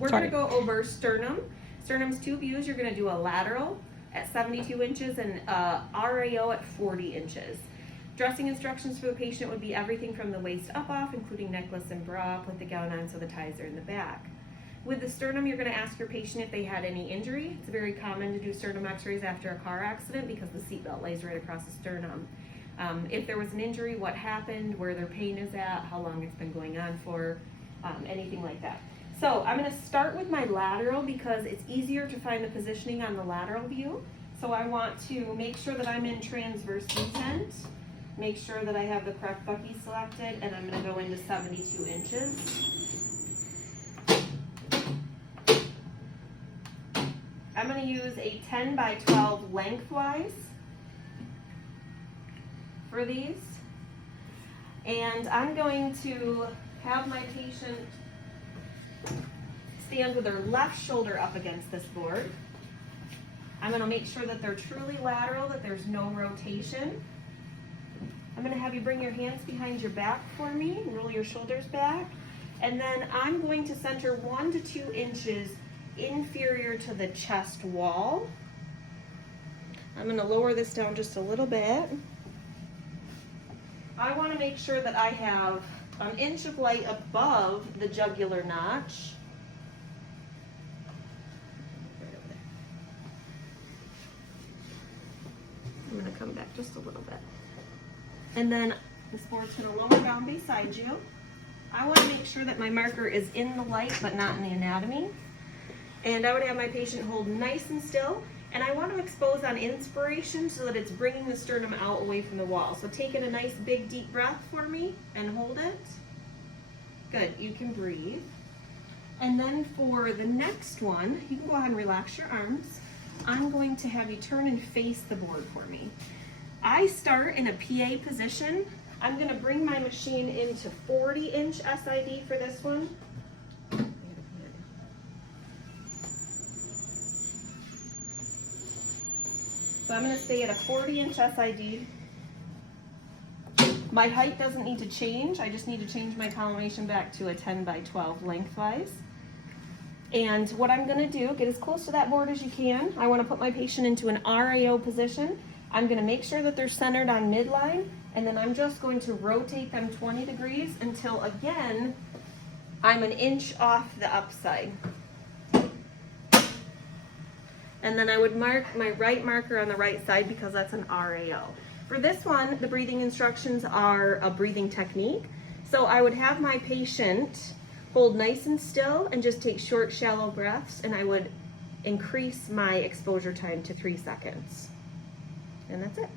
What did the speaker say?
We're going to go over sternum. Sternum's two views. You're going to do a lateral at 72 inches and RAO at 40 inches. Dressing instructions for the patient would be everything from the waist up off, including necklace and bra. Put the gown on so the ties are in the back. With the sternum, you're going to ask your patient if they had any injury. It's very common to do sternum x-rays after a car accident because the seatbelt lays right across the sternum. If there was an injury, what happened, where their pain is at, how long it's been going on for, anything like that. So I'm going to start with my lateral because it's easier to find the positioning on the lateral view. So I want to make sure that I'm in transverse descent, make sure that I have the correct bucky selected, and I'm going to go into 72 inches. I'm going to use a 10 by 12 lengthwise for these. And I'm going to have my patient stand with their left shoulder up against this board. I'm going to make sure that they're truly lateral, that there's no rotation. I'm going to have you bring your hands behind your back for me, roll your shoulders back, and then I'm going to center 1 to 2 inches inferior to the chest wall. I'm going to lower this down just a little bit. I want to make sure that I have an inch of light above the jugular notch. I'm going to come back just a little bit. And then this board's going to lower down beside you. I want to make sure that my marker is in the light but not in the anatomy. And I would have my patient hold nice and still. And I want to expose on inspiration so that it's bringing the sternum out away from the wall. So take in a nice big deep breath for me and hold it. Good, you can breathe. And then for the next one, you can go ahead and relax your arms. I'm going to have you turn and face the board for me. I start in a PA position. I'm going to bring my machine into 40-inch SID for this one. So I'm going to stay at a 40-inch SID. My height doesn't need to change. I just need to change my collimation back to a 10 by 12 lengthwise. And what I'm going to do, get as close to that board as you can. I want to put my patient into an RAO position. I'm going to make sure that they're centered on midline, and then I'm just going to rotate them 20 degrees until, again, I'm an inch off the upside. And then I would mark my right marker on the right side because that's an RAO. For this one, the breathing instructions are a breathing technique. So I would have my patient hold nice and still and just take short, shallow breaths, and I would increase my exposure time to 3 seconds. And that's it.